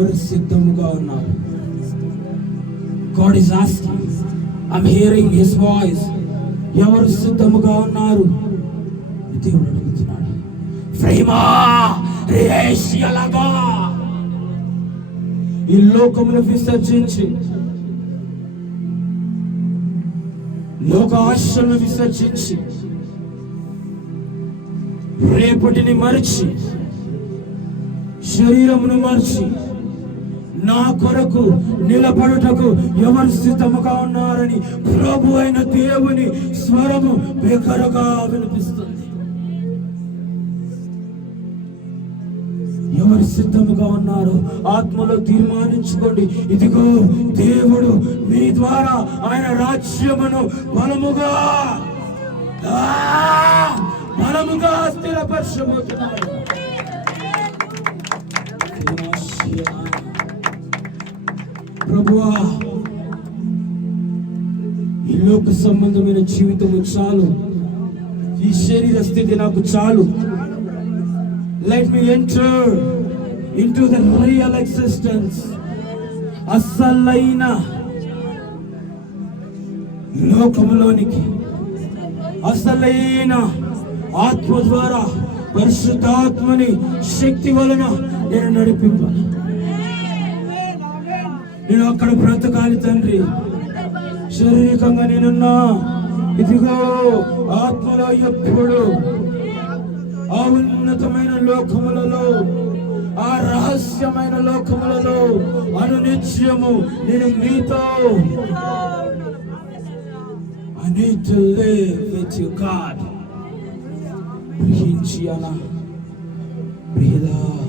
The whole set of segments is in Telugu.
ఎవరు సిద్ధముగా ఉన్నారు? God is asking, I'm hearing his voice. ఎవరు సిద్ధముగా ఉన్నారు? దేవుడు అడుగుతున్నాడు. ప్రేమా రేషియలగా ఈ లోకమును విసర్జించి, లోక ఆశలను విసర్జించి, రేపటిని మరిచి, శరీరమును మరిచి నా కొరకు నిలబడుటకు ఎవరు సిద్ధముగా ఉన్నారని ప్రభు అయిన దేవుని స్వరము బిగ్గరగా వినిపిస్తుంది. ఎవరు సిద్ధముగా ఉన్నారో ఆత్మలో తీర్మానించుకోండి. ఇదిగో దేవుడు మీ ద్వారా ఆయన రాజ్యమును బలముగా స్థిరపరచబోతున్నాడు. ప్రభువా, ఈ లోక సంబంధమైన జీవితము చాలు, ఈ శరీర స్థితి నాకు చాలు. Let me enter into the real existence. అసలైన లోకములోనికి, అసలైన ఆత్మ ద్వారా, పరిశుద్ధాత్మని శక్తి వలన నేను నడిపింపాలి. నేను అక్కడ బ్రతకాలి తండ్రి. శారీరకంగా నేనున్నా, ఇదిగో ఆత్మలో ఎప్పుడు ఆ ఉన్నతమైన లోకములలో, ఆ రహస్యమైన లోకములలో అనునిత్యము నేను మీతో. I need to live with you, God. Breathe out.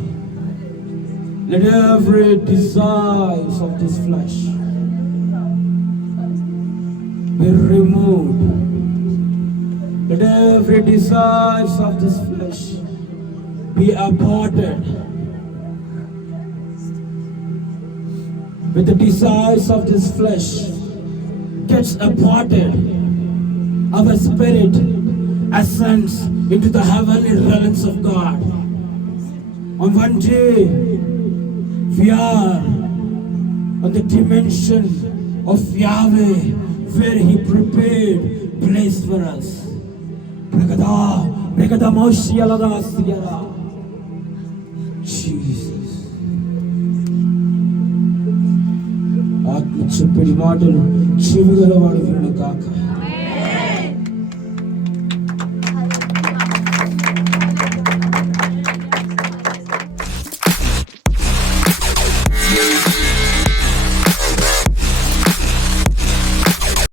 Let every desire of this flesh be removed. Let every desire of this flesh be aborted. With the desires of this flesh gets aborted, our spirit ascends into the heavenly realms of God. On one day, we are on the dimension of Yahweh, where He prepared place for us. Jesus. ఆత్మ చెప్పడి మాటలు చెవిగలవాడు వినను కాక.